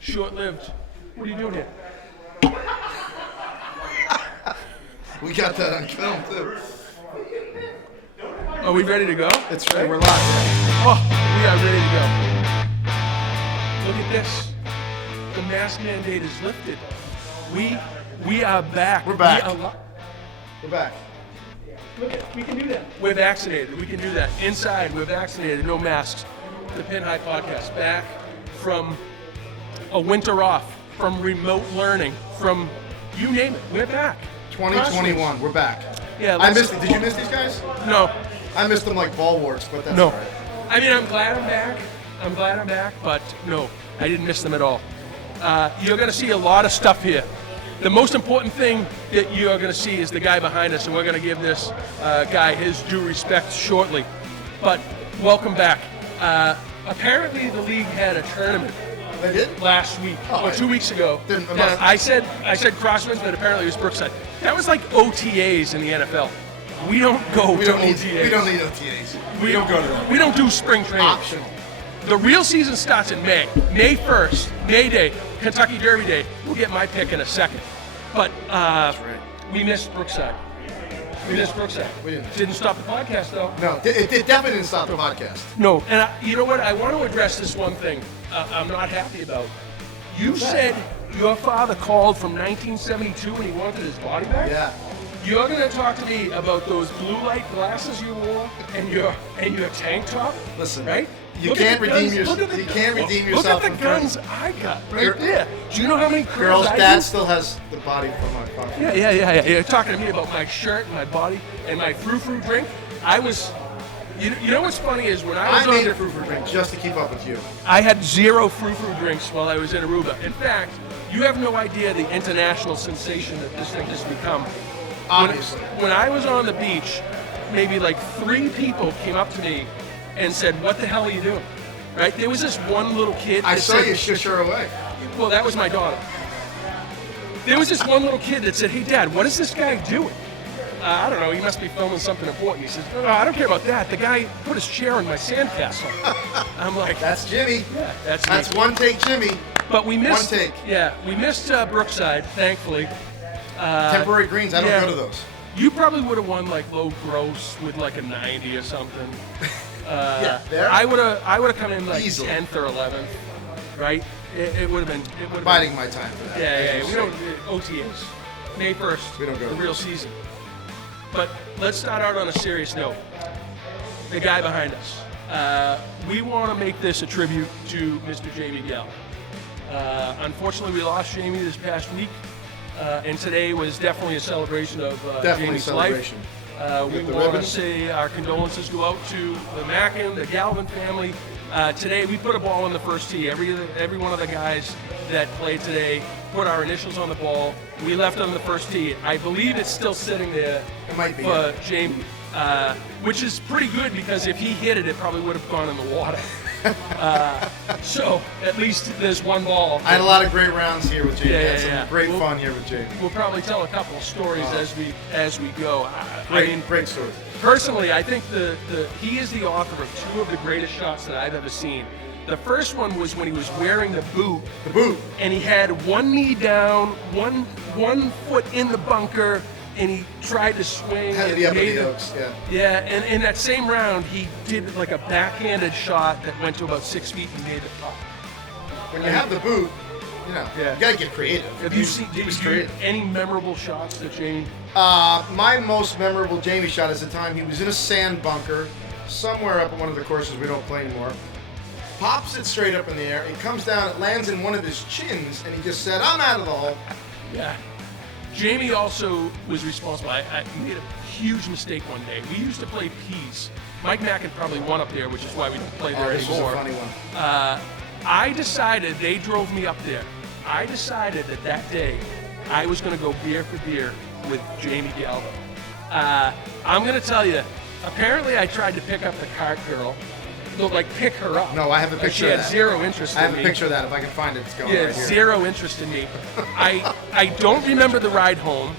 Short-lived. What are you doing here? We got that on film, too. Are we ready to go? That's right. We're live. Yeah. Oh, we are ready to go. Look at this. The mask mandate is lifted. We are back. We're back. We're back. Look at, we can do that. We're vaccinated. We can do that. Inside, we're vaccinated. No masks. The Pin High Podcast, back from a winter off, from remote learning, from you name it. We're back. 2021. We're back. Yeah. I missed it. Did you miss these guys? No. I missed them like ball warts, but that's No. all right. I mean, I'm glad I'm back, but no, I didn't miss them at all. You're going to see a lot of stuff here. The most important thing that you're going to see is the guy behind us, and we're going to give this guy his due respect shortly. But welcome back. Apparently, the league had a tournament. They did? Last week, or 2 weeks ago. I said CROSSWINDS, but apparently it was Brookside. That was like OTAs in the NFL. We don't go to OTAs. We don't need OTAs. We don't go to them. We don't do spring training. Optional. The real season starts in May. May 1st, May Day, Kentucky Derby Day. We'll get my pick in a second. But That's right. we missed Brookside. We didn't stop the podcast, though. No, it definitely didn't stop the podcast. No, and you know what? I want to address this one thing I'm not happy about. You said your father called from 1972 and he wanted his body back? Yeah. You're going to talk to me about those blue light glasses you wore and your tank top? Listen, right? You can't redeem yourself. You can't redeem yourself. Look at the guns I got right there. Do you know how many girls' dad still has the body from my father. Yeah. You're talking to me about my shirt, my body, and my frou-frou drink. I was. You know what's funny is when I made a frou-frou drink just to keep up with you. I had 0 frou-frou drinks while I was in Aruba. In fact, you have no idea the international sensation that this thing has become. Obviously. When I was on the beach, maybe like 3 people came up to me and said, "What the hell are you doing?" Right? There was this one little kid. I saw you shush her away. Well, that was my daughter. There was this one little kid that said, "Hey, Dad, what is this guy doing?" I don't know. He must be filming something important. He says, "No, I don't care about that. The guy put his chair in my sandcastle." I'm like, "That's Jimmy." Yeah, that's me. One take, Jimmy. But we missed. One take. Yeah, we missed Brookside, thankfully. Temporary greens. I don't go to those. You probably would have won like low gross with like a 90 or something. Yeah, there. I would have come in like Easily. 10th or 11th, right? It would have been. It would have biding my time for that. Yeah. We don't OTAs. May 1st. We don't go the to real those. season. But let's start out on a serious note. The guy behind us. We want to make this a tribute to Mr. Jamie Gell. Unfortunately, we lost Jamie this past week, and today was definitely a celebration of Jamie's life. We want to say our condolences go out to the Mackin, the Galvin family. Today, we put a ball on the first tee. Every one of the guys that played today put our initials on the ball. We left on the first tee. I believe it's still sitting there for Jamie, which is pretty good because if he hit it, it probably would have gone in the water. So at least there's one ball. I had a lot of great rounds here with Jamie. Yeah, I had some great fun here with Jamie. We'll probably tell a couple of stories as we go. Great stories. Personally, I think he is the author of 2 of the greatest shots that I've ever seen. The first one was when he was wearing the boot. The boot. And he had one knee down, one foot in the bunker, and he tried to swing. Had the upper oaks, yeah. Yeah, and in that same round, he did like a backhanded shot that went to about 6 feet and made the putt. When you have the boot, you gotta get creative. Have you seen any memorable shots that Jamie? My most memorable Jamie shot is the time he was in a sand bunker somewhere up at one of the courses we don't play anymore. Pops it straight up in the air. It comes down. It lands in one of his chins, and he just said, "I'm out of the hole." Yeah. Jamie also was responsible. I made a huge mistake one day. We used to play P's. Mike Mackin probably won up there, which is why we don't play there this anymore. Was a funny one. I decided, they drove me up there. I decided that day I was going to go beer for beer with Jamie Gallo. I'm going to tell you, apparently I tried to pick up the cart girl. Like pick her up. No, I have a picture of that. She had 0 interest in me. I have a picture of that. If I can find it, it's going right here. 0 interest in me. I don't remember the ride home.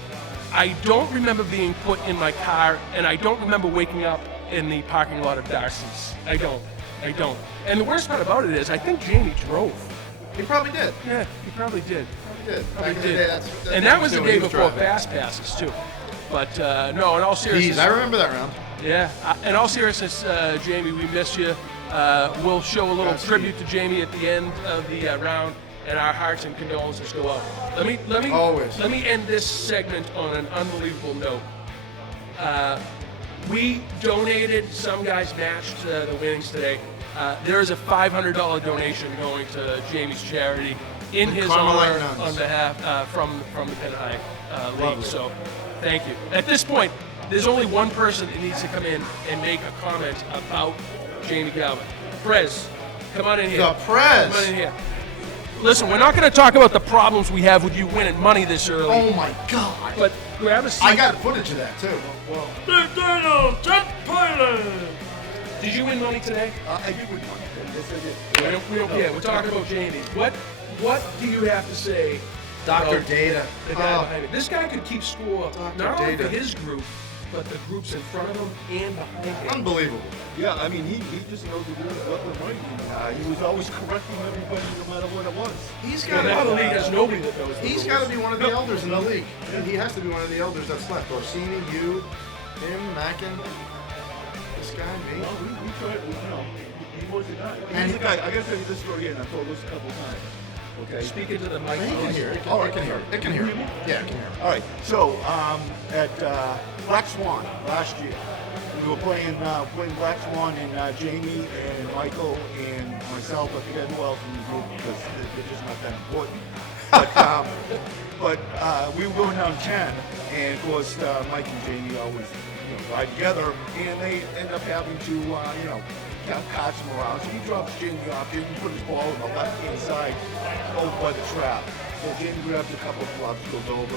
I don't remember being put in my car, and I don't remember waking up in the parking lot of Darcy's. I don't. And the worst part about it is, I think Jamie drove. He probably did. Yeah, he probably did. Did. Probably Back in the did. day, that's And that was the what day he was before driving. fast passes too. But no, in all seriousness, Jeez, I remember that round. yeah. In all seriousness, Jamie, we missed you. We'll show a little tribute to Jamie at the end of the round, and our hearts and condolences go out. Always. Let me end this segment on an unbelievable note. We donated. Some guys matched the winnings today. There is a $500 donation going to Jamie's charity in his Carmelite honor Nuns. on behalf from the Penn High League. So, thank you. At this point, there's only one person that needs to come in and make a comment about Jamie Galvin. Prez, come on in here. The Prez. Come on in here. Listen, we're not going to talk about the problems we have with you winning money this early. Oh my God. But grab a seat. I got footage of that too. Did you win money today? I did win money. Yes, I did. We don't care. We're talking about Jamie. What do you have to say? Dr. about Data. The guy behind me. This guy could keep score not only Data. for his group, but the groups in front of him and behind him. Unbelievable. Yeah, I mean, he just knows the rules left and right. He was always correcting everybody no matter what it was. He's Yeah, got that to league has nobody that knows. the He's rules. got to be one of the elders in the league. He has to be one of the elders that's left. Orsini, you, him, Mackin, this guy, me. Well, we tried, he was the guy. And He's the guy. I gotta tell you this story again. I've told this a couple times. Okay. Speaking to the mic. He can hear it. Oh, It can hear it. It can hear it. Yeah, it can hear it. All right. So at Black Swan last year, we were playing Black Swan, and Jamie and Michael and myself. I forget who else in the group because they're just not that important. But we were going down 10, and of course Mike and Jamie always ride together, and they end up having to catch him around. So he drops Jamie off, Jamie put his ball on the left-hand side over by the trap. So Jamie grabs a couple of clubs, goes over,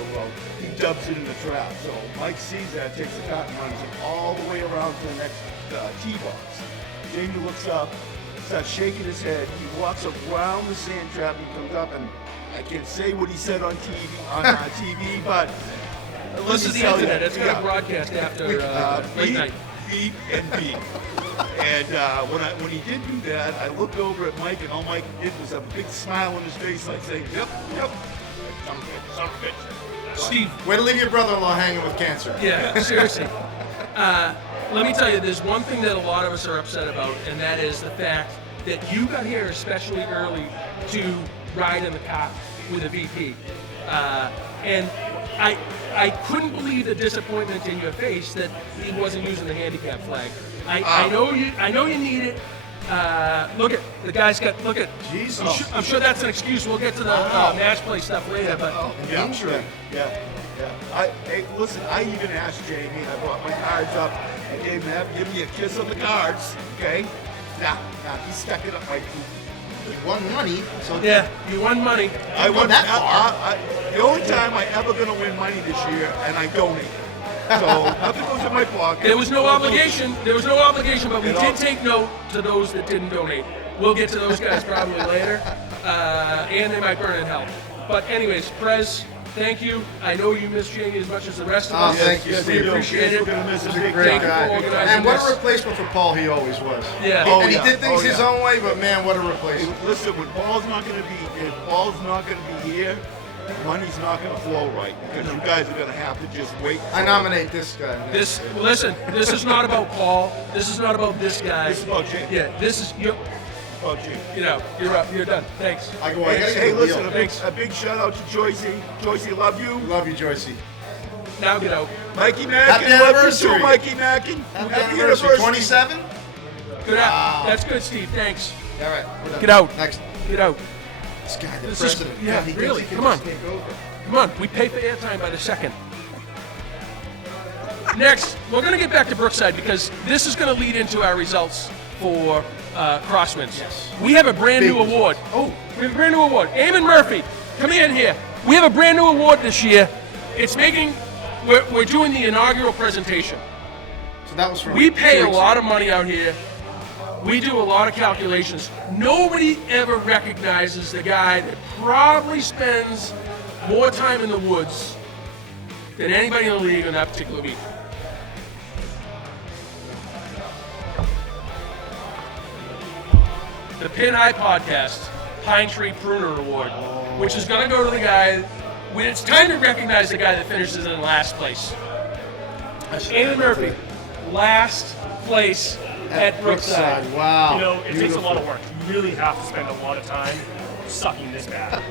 he dubs it in the trap. So Mike sees that, takes the cart and runs it all the way around to the next tee box. Jamie looks up, starts shaking his head. He walks around the sand trap and comes up, and I can't say what he said on TV, but This is the internet. It's going to broadcast after late night. B and B. And when he did do that, I looked over at Mike, and all Mike did was have a big smile on his face, like saying, "Yep, some bitch." Steve. Way to leave your brother-in-law hanging with cancer. Yeah, seriously. Let me tell you, there's one thing that a lot of us are upset about, and that is the fact that you got here especially early to ride in the car with a VP. And I couldn't believe the disappointment in your face that he wasn't using the handicap flag. I know you need it. Look at the guy's got. Look at. Jesus. I'm sure that's an excuse. We'll get to the match play stuff later, but. Yeah, Injury. yeah. Hey, listen, I even asked Jamie, I brought my cards up, and Jamie had to give me a kiss on the cards, okay? Nah, he stuck it up my He won money, so Yeah, you won money. I go won that far. the only time I ever gonna win money this year, and I donate. So nothing goes in my pocket. There was no obligation. There was no obligation, but we It did all- take note to those that didn't donate. We'll get to those guys probably later, and they might burn in hell. But anyways, Prez, thank you. I know you miss Jamie as much as the rest of us. thank you, Yes, Steve. We appreciate it. We're gonna miss him He's a big great Thank you time. for guy. organizing And what this. a replacement for Paul he always was. Yeah. Oh, And he yeah. did things Oh, his yeah. own way, but man, what a replacement. Hey, listen, when Paul's not gonna be here, money's not gonna flow right because you guys are gonna have to just wait. I nominate this guy. Listen, this is not about Paul. This is not about this guy. This is about Jamie. Yeah, this is you. Oh, gee. You're up. You're done. Thanks. I go, I gotta Hey, get a listen, deal. a big shout out to Joycey. Joycey, love you. Love you, Joycey. Now get out. Mikey Mackin, Happy love you anniversary. too, Mikey Mackin. Happy anniversary. 27? Good out. That's good, Steve. Thanks. All right, we're done. Get out. Next. Get out. This guy, the This is- president. yeah, God, he thinks really, he can come just on. take over. Come on, we pay for airtime by the second. Next, we're going to get back to Brookside because this is going to lead into our results for CROSSWINDS. Yes. We have a brand new Big. award. Oh. We have a brand new award. Eamon Murphy, come in here. We have a brand new award this year. It's making, we're doing the inaugural presentation. So that was from We pay 2 a weeks lot ago. of money out here. We do a lot of calculations. Nobody ever recognizes the guy that probably spends more time in the woods than anybody in the league on that particular week. The Pin Eye Podcast Pine Tree Pruner Award, which is going to go to the guy. When it's time to recognize the guy that finishes in last place. Eamon Murphy, last place at Brookside. Wow. You know, it takes a lot of work. You really have to spend a lot of time sucking this bad.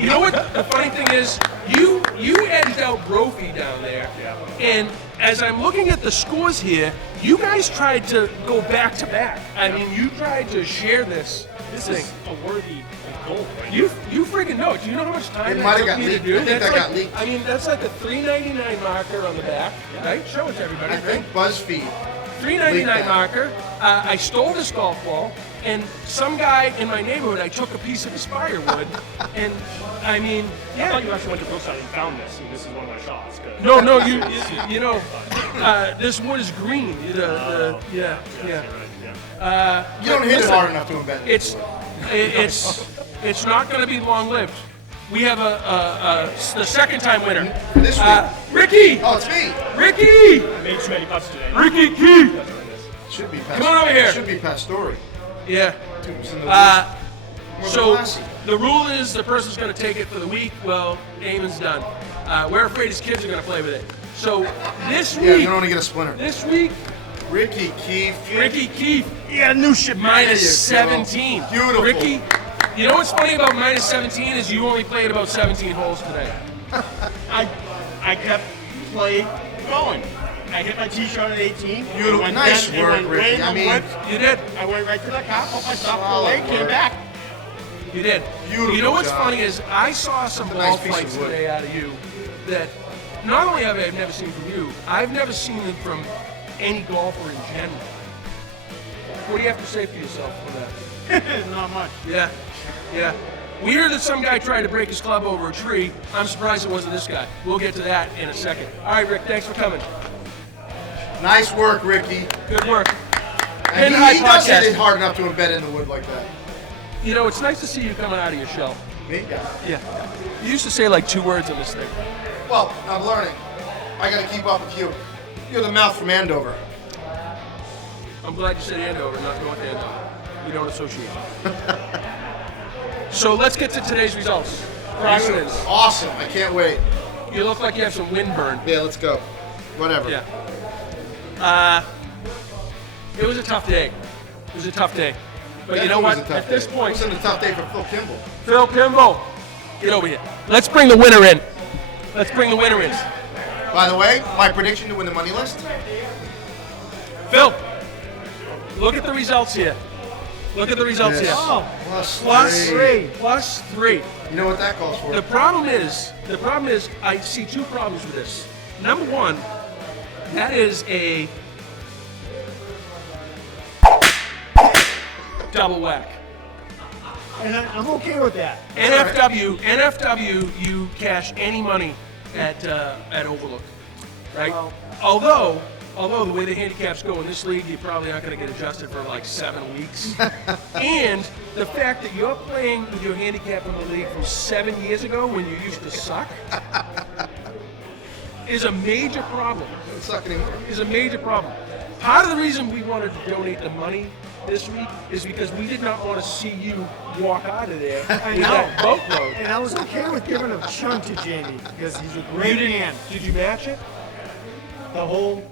You know what the funny thing is? You edged out Brophy down there, and as I'm looking at the scores here, you guys tried to go back to back. I mean, you tried to share this thing. Is a worthy goal, right? You freaking know. Do you know how much time It that might have took got me to leaked. do? I think That's that got like, leaked. I mean, that's like a $3.99 marker on the back, right? Show it to everybody. I think BuzzFeed. $3.99 leaked that. marker. I stole this golf ball, and some guy in my neighborhood, I took a piece of his firewood, and I mean, I thought you actually went to Brookside and found this, and this is one of my shots. 'cause- No, you know, this wood is green. Yeah. Yes, you're right, yeah. You don't hit it hard enough to embed. It's not going to be long lived. We have the second time winner. This week. Ricky. Oh, it's me. Ricky. I made too many putts today. Ricky Key. Should be Come on over here. Should be Pastore. Yeah. It's in the woods. So classy. the rule is the person's going to take it for the week. Well, Eamon's done. We're afraid his kids are going to play with it. So this Yeah, you week, don't want to get a splinter. this week, Ricky Keefe. Ricky Keefe, Yeah, new shit. minus There you go. 17. Beautiful. Ricky, you know what's funny about minus 17 is you only played about 17 holes today. I kept play going. I hit my tee shot at 18. Beautiful. Went Nice down, work, went Ricky. way I mean, inward. You did. I went right to the car, put my stuff Solid away, came work. back. You did. Beautiful You know what's job. funny is I saw some a ball nice piece of flights wood. today out of you that not only have I never seen from you, I've never seen them from any golfer in general. What do you have to say for yourself for that? Not much. Yeah, yeah. We heard that some guy tried to break his club over a tree. I'm surprised it wasn't this guy. We'll get to that in a second. All right, Rick, thanks for coming. Nice work, Ricky. Good work. And Pin High he does hit Podcast. it hard enough to embed in the wood like that. You know, it's nice to see you coming out of your shell. Me? Yeah. Yeah. You used to say like 2 words on this thing. Well, I'm learning. I got to keep up with you. You're the mouth from Andover. I'm glad you said Andover, not North Andover. We don't associate. So let's get to today's results. CROSSWINDS. Awesome. I can't wait. You look like you have some windburn. Yeah, let's go. Whatever. Yeah. It was a tough day. It was a tough day. But you know Definitely what? was a tough At this day. point, It wasn't a tough day for Phil Kimball. Phil Kimball, get over here. Let's bring the winner in. Let's bring the winner in. By the way, my prediction to win the money list? Phil, look at the results here. Look at the results here. Plus Plus three. plus 3. You know what that calls for? The problem is, I see 2 problems with this. Number 1, that is a double whack. And I'm okay with that. NFW, you cash any money at Overlook, right? Well- Although the way the handicaps go in this league, you probably aren't going to get adjusted for like 7 weeks. And the fact that you're playing with your handicap in the league from 7 years ago when you used to suck is a major problem. Doesn't suck anymore. Is a major problem. Part of the reason we wanted to donate the money this week is because we did not want to see you walk out of there with that boatload. And I was okay with giving a chunk to Jamie because he's a great man. Did you match it? The whole.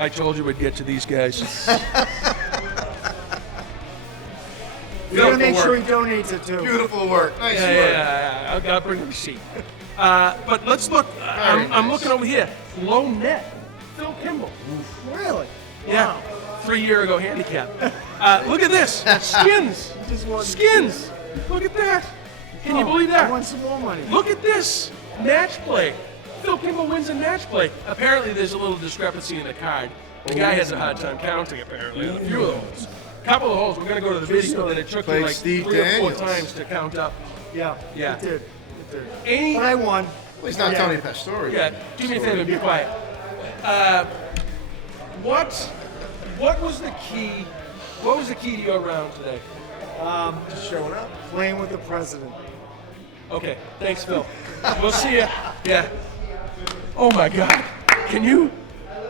I told you we'd get to these guys. We gotta make sure he donates it too. Beautiful work. Nice work. Yeah, I'll bring the receipt. But let's look. I'm nice. looking over here. Low net. Phil Kimball. Really? Yeah. Wow. 3-year ago handicap. Look at this. Skins. Just one- Skins. Look at that. Can you believe I that? want some more money. Look at this. Match play. Phil Kimball wins in match play. Apparently, there's a little discrepancy in the card. The guy has a hard time counting, apparently. A few of the holes. A couple of holes, we're going to go to the video, and it took Played me like Steve 3 or 4 Daniels. times to count up. Yeah. Yeah. It did. It did. Any, But I won. Well, he's not Yeah. telling you that story. yeah, do me a favor, be quiet. What was the key? What was the key to your round today? Just showing up. Playing with the president. Okay, thanks, Phil. We'll see ya. Yeah. Oh my God. Can you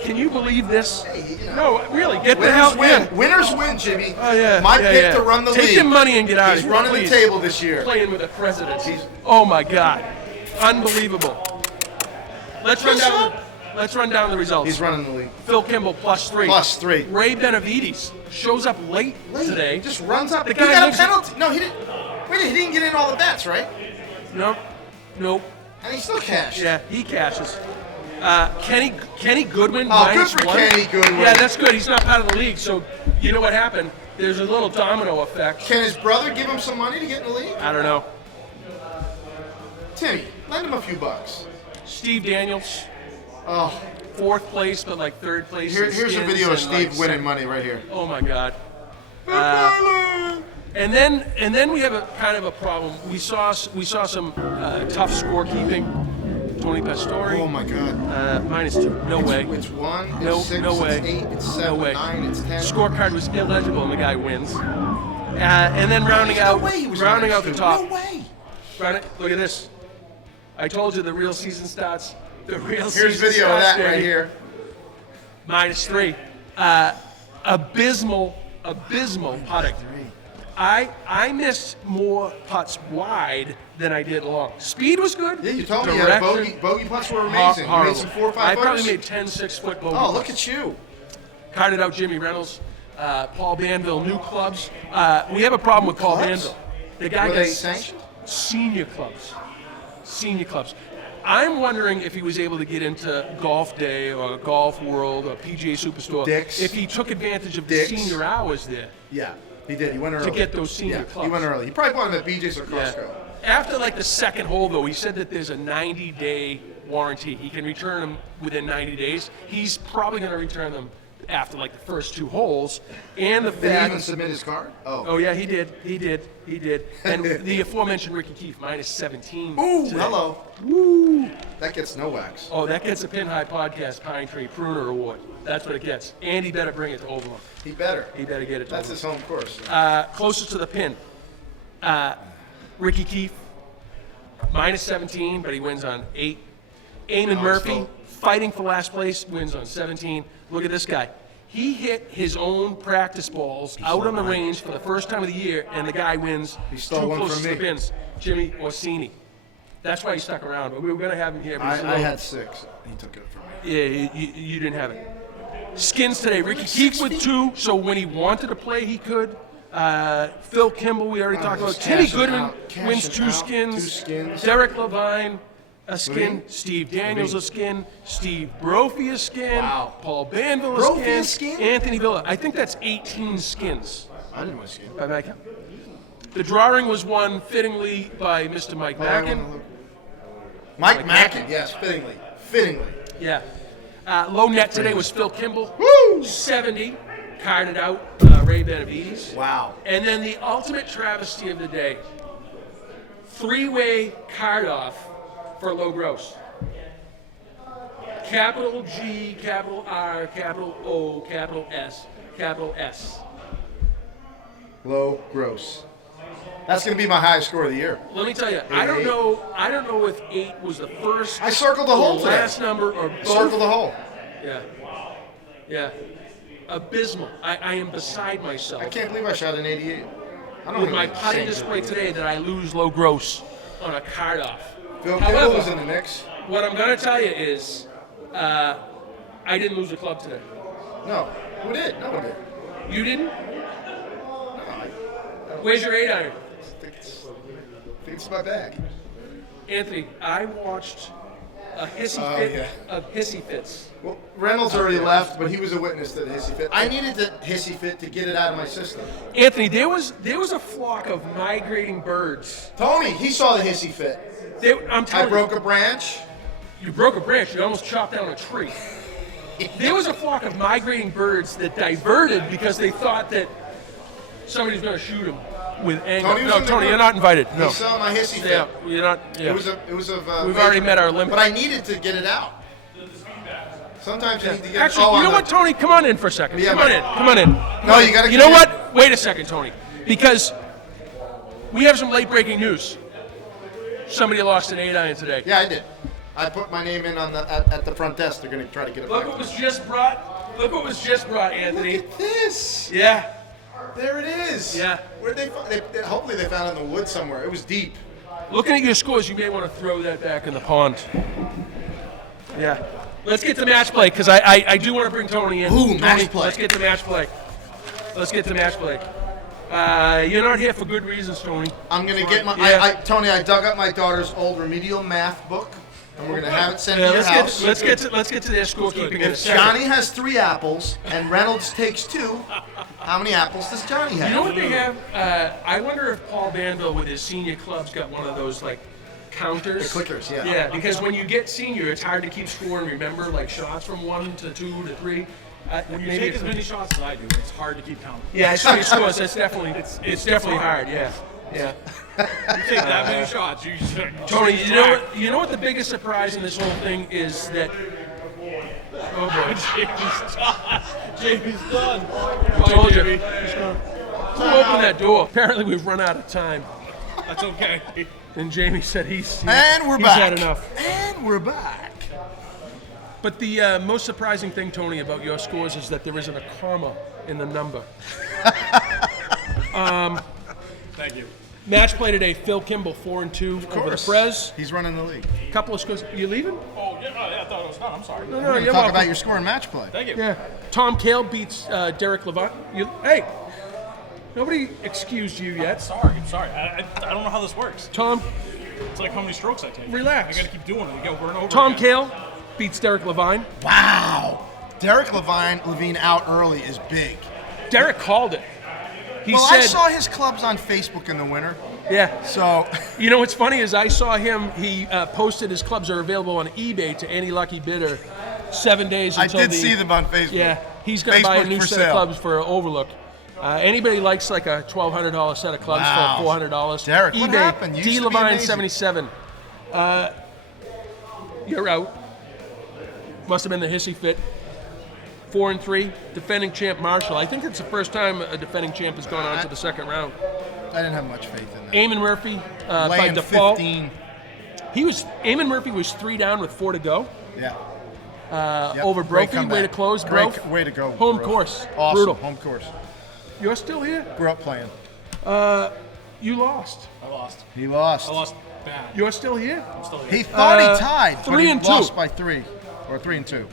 Can you believe this? Hey, you know. No, really, get the hell in. Winners win, Jimmy. Oh, yeah. My yeah, pick yeah. to run the league. Take the money and get out He's of here. running please. the table this year. Playing with the president. Oh, my God. Unbelievable. Let's run down the results. He's running the league. Phil Kimball, +3. +3. Ray Benavides shows up late today. He just runs up. The He guy got a makes it- penalty. No, he didn't. Wait, he didn't get in all the bets, right? Nope. And he still cashed. Yeah, he cashes. Kenny Goodwin, Oh, good -1. for Kenny Goodwin. Yeah, that's good. He's not part of the league, so you know what happened? There's a little domino effect. Can his brother give him some money to get in the league? I don't know. Timmy, lend him a few bucks. Steve Daniels, Oh, 4th place, but like 3rd place. in here's a skins video of and, Steve like, winning money right here. Oh my God. And then we have a kind of a problem. We saw some tough scorekeeping. Tony Pastore. Oh my God. -2. No way. It's 1, it's No, 6, no way. it's 8, it's No 7, way. 9, it's 10. Scorecard was illegible, and the guy wins. And then rounding There's no out, way he was rounding out the -2. top. No way. Look at this. I told you the real season starts. The real Here's season video of starts, that right Danny. here. -3. Abysmal putting. I missed more putts wide than I did long. Speed was good. Yeah, you told me you had a Direction, bogey putts were amazing. You horrible. made some 4 or 5 I probably footers. made 10 6-foot bogey Oh, look putts. at you. Carded out Jimmy Reynolds, Paul Banville, new clubs. We have a problem with Paul Clubs? Banville. The guy Were got they sanctioned? senior clubs. Senior clubs. I'm wondering if he was able to get into Golf Day or Golf World or PGA Superstore. Dick's. If he took advantage of the Dick's. senior hours there. Yeah, he did. He went early. get those senior clubs. He went early. He probably bought them at BJ's or Yeah. Costco. After like the second hole, though, he said that there's a 90-day warranty. He can return them within 90 days. He's probably going to return them after like the first 2 holes. And the Did he fact. even submit his card? Oh yeah, he did. And the aforementioned Ricky Keefe, -17. Ooh, today. hello. Woo. That gets no wax. Oh, that gets a Pin High Podcast Pine Tree Pruner Award. That's what it gets. And he better bring it to Overlook. He better. He better get it to That's Overlook. his home course. Closest to the pin. Ricky Keefe, -17, but he wins on 8. Eamon Murphy, still- fighting for last place, wins on 17. Look at this guy. He hit his own practice balls out on the range for the first time of the year, and the guy wins. He stole 2 one closest from to the me. pins, Jimmy Orsini. That's why he stuck around, but we were going to have him here. But he's a I little- had 6. He took it from me. Yeah, you didn't have it. Skins today. Ricky Keefe with 2, so when he wanted to play, he could. Phil Kimball, we already talked about. just Timmy cashing Goodman out, wins cashing 2 out, skins. 2 skins. Derek Levine, a skin. Levine? Steve Daniels, a Levine. skin. Steve Brophy, a skin. Wow. Paul Banville, a Brophy, skin. a skin? Anthony Villa. I think that's 18 skins I didn't want to see him. by my count. The drawing was won fittingly by Mr. Mike Mackin. Mike Mackin, yes, fittingly. Fittingly. Yeah. Low net today was Phil Kimball. Woo! 70. Carded out Ray Benavides. Wow. And then the ultimate travesty of the day, 3-way card off for low gross. Capital G, capital R, capital O, capital S, capital S. Low, gross. That's going to be my highest score of the year. Let me tell you, I don't know if 8 was the first I circled the hole or today. last number or both. Circle the hole. Yeah. Abysmal. I am beside myself. I can't believe I shot an 88. I don't With know my what putting you're display today that I lose low gross on a card off. Phil Kimball However, was in the mix. what I'm going to tell you is I didn't lose a club today. No. Who did? No one did. You didn't? No, I Where's your 8 iron? think it's in my bag. Anthony, I watched a hissy Oh, fit yeah. of hissy fits. Well, Reynolds already left, but he was a witness to the hissy fit. I needed the hissy fit to get it out of my system. Anthony, there was a flock of migrating birds. Tony, he saw the hissy fit. I'm I telling broke a branch. you broke a branch. You almost chopped down a tree. There was a flock of migrating birds that diverted because they thought that somebody was going to shoot them with anger. Tony was No, in the Tony, group. you're not invited. No. He saw my hissy fit. Yeah, you're not. Yeah. It was of. We've already met our limit. But I needed to get it out. Sometimes you need to get Actually, it you all know on what, the- Tony? Come on in for a second. Yeah, Come on but- in. Come on in. No, you gotta You know get- what? Wait a second, Tony. Because we have some late breaking news. Somebody lost an 8 iron today. Yeah, I did. I put my name in on the at the front desk. They're going to try to get it Look back. what was just brought. Look what was just brought, Anthony. Look at this. Yeah. There it is. Yeah. Where'd they find? Hopefully they found it in the woods somewhere. It was deep. Looking at your scores, you may want to throw that back in the pond. Yeah. Let's get to match play because I do want to bring Tony in. Ooh, match Tony, play. Let's get to match play. Let's get to match play. You're not here for good reasons, Tony. I'm gonna get my Yeah. Tony. I dug up my daughter's old remedial math book, and we're gonna have it sent Yeah, to your house. let's get to their scorekeeping in a second. Johnny has 3 apples, and Reynolds takes 2. How many apples does Johnny have? You know what they have? I wonder if Paul Banville with his senior club's got one of those like counters. The clickers, yeah. Yeah, because when you get senior, it's hard to keep score and remember like shots from 1 to 2 to 3. When you take as many shots as I do, it's hard to keep count. Yeah, I saw your scores. That's definitely it's definitely hard. Yeah, yeah. You take that many shots, you should. Tony, you know what the biggest surprise in this whole thing is that. Oh boy, Jamie's done. I told you. Who opened that door? Apparently we've run out of time. That's okay. And Jamie said he's And we're he's back. had enough. And we're back. But the most surprising thing, Tony, about your scores is that there isn't a comma in the number. Thank you. Match play today, Phil Kimball, 4-2 over the Prez. He's running the league. Couple of scores. You leaving? Oh, yeah, I thought it was done. I'm sorry. No, We're gonna you're talk welcome. about your score and match play. Thank you. Yeah. Tom Kale beats Derek Levant. Hey, nobody excused you yet. I'm sorry. I don't know how this works. Tom, It's like how many strokes I take. Relax. I gotta keep doing it over and over Tom again. Kale beats Derek Levine. Wow. Derek Levine out early is big. Derek called it. He Well, said, I saw his clubs on Facebook in the winter, yeah. so You know what's funny is I saw him, he posted his clubs are available on eBay to any lucky bidder 7 days I until did see them on Facebook. Yeah, he's going to buy a Facebook new for set of sale. clubs for Overlook. Anybody likes like a $1,200 set of clubs Wow. for $400. Derek, eBay, what happened? You D. used to be Levine amazing. 77. You're out. Must have been the hissy fit. 4-3, defending champ Marshall. I think it's the first time a defending champ has gone on to the second round. I didn't have much faith in that. Eamon Murphy by Laying default. 15. Eamon Murphy was 3 down with 4 to go. Yeah. Yep, Over great Brophy, way comeback. to close, Great bro. way to go. Home bro. course. Awesome. Brutal. Home course. You're still here? Grew up playing. You lost. I lost. He lost. I lost bad. You're still here? I'm still here. He thought he tied, but 3 he and 2. lost by 3 or 3 and 2.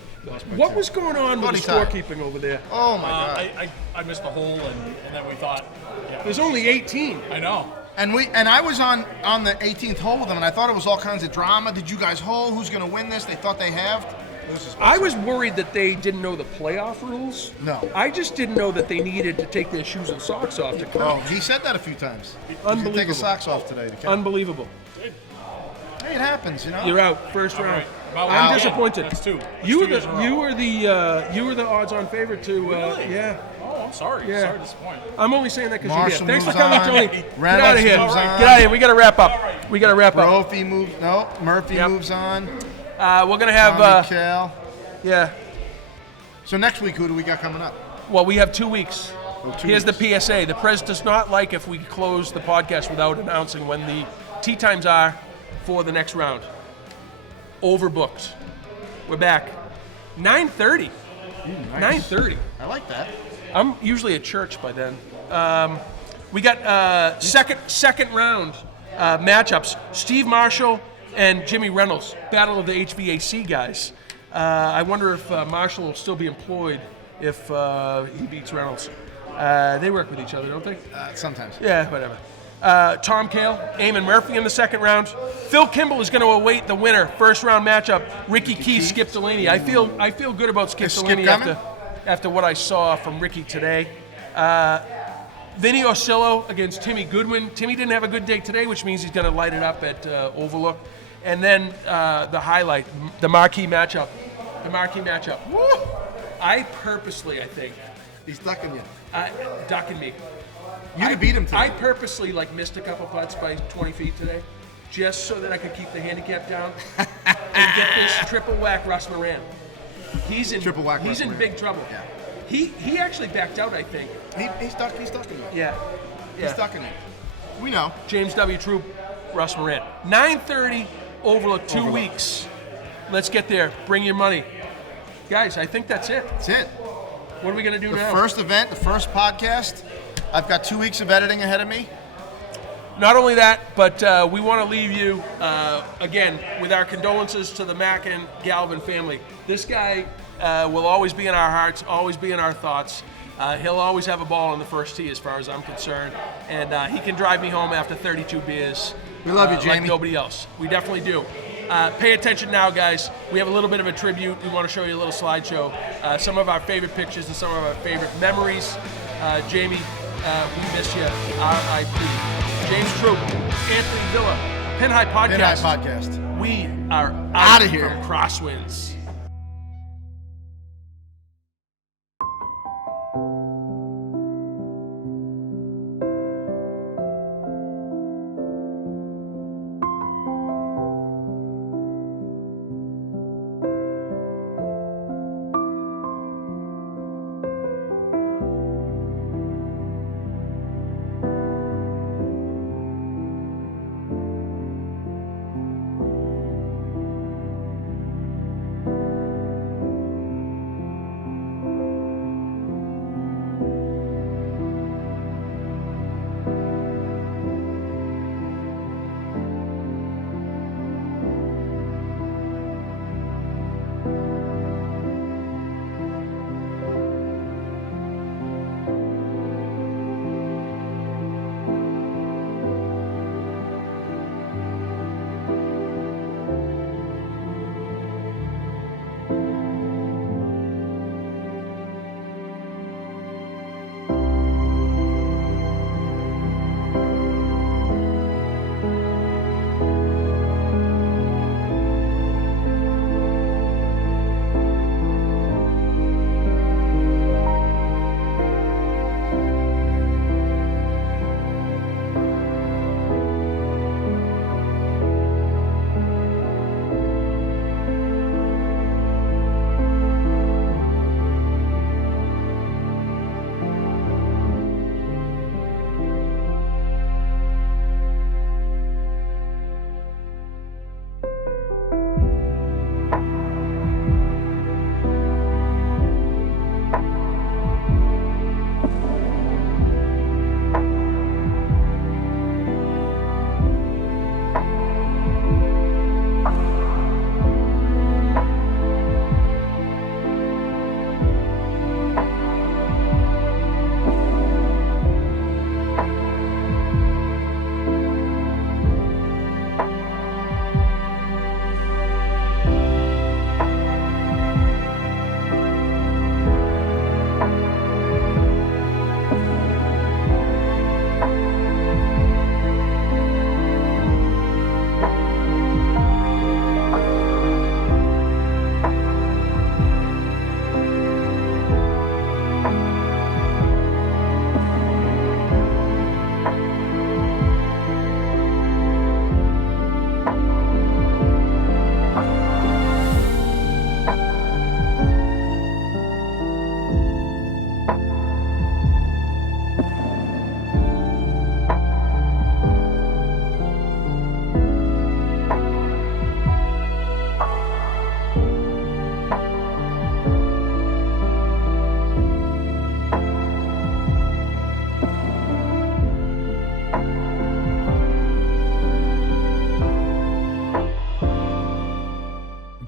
What was going on with the Thought he scorekeeping over there? Oh my God! I missed the hole, and then we thought, yeah. There's only 18. I know. And I was on the 18th hole with them, and I thought it was all kinds of drama. Did you guys hole? Who's going to win this? They thought they halved. I was worried that they didn't know the playoff rules. No. I just didn't know that they needed to take their shoes and socks off to come. Oh, he said that a few times. He's gonna take Unbelievable. his socks off today. To Unbelievable. Hey, it happens, you know. You're out first round. right. About I'm one. disappointed. That's 2. That's You were 2 years in a row. you were the odds-on favorite to. Really? Yeah. Oh, I'm sorry. Yeah. Sorry to disappoint. I'm only saying that because you're Marshall here. Thanks for moves coming, on. Tony. Get Reynolds out of here. moves Get on. out of here. We got to wrap up. We got to wrap up. Brophy moves. No, Murphy Yep. moves on. We're gonna have. Tommy Cal. Yeah. So next week, who do we got coming up? Well, we have 2 weeks. Oh, 2 Here's weeks. the PSA. The Prez does not like if we close the podcast without announcing when the tee times are for the next round. Overbooked. We're back. 9:30. 9:30. I like that. I'm usually at church by then. We got second round matchups. Steve Marshall and Jimmy Reynolds. Battle of the HVAC guys. I wonder if Marshall will still be employed if he beats Reynolds. They work with each other, don't they? Sometimes. Yeah, whatever. Tom Kale, Eamon Murphy in the second round. Phil Kimball is going to await the winner. First round matchup. Ricky Key, Skip Delaney. I feel good about Skip Is Skip Delaney coming? after what I saw from Ricky today. Vinny Orsillo against Timmy Goodwin. Timmy didn't have a good day today, which means he's going to light it up at Overlook. And then the highlight, the marquee matchup. Woo! I purposely, I think, He's ducking you. ducking me. You'd have beat him today. I purposely missed a couple putts by 20 feet today, just so that I could keep the handicap down and get this triple whack Russ Moran. He's in Triple whack He's Russ in Moran. big trouble. Yeah. He actually backed out, I think. He's ducking you. Yeah. He's ducking you. We know. James W. Troup, Russ Moran. 9:30 Overlook, 2 weeks. let's get there. Bring your money. Guys, I think that's it. That's it. What are we going to do The now? first event, the first podcast. I've got 2 weeks of editing ahead of me. Not only that, but we want to leave you, again, with our condolences to the Mack and Galvin family. This guy will always be in our hearts, always be in our thoughts. He'll always have a ball on the first tee as far as I'm concerned. And he can drive me home after 32 beers. We love you, Jamie. Like nobody else. We definitely do. Pay attention now, guys. We have a little bit of a tribute. We want to show you a little slideshow. Some of our favorite pictures and some of our favorite memories. Jamie, we miss you. R.I.P. James Troup, Anthony Villa, Pin High Podcast. Pin High Podcast. We are Out of here. from CROSSWINDS.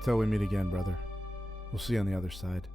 Until we meet again, brother. We'll see you on the other side.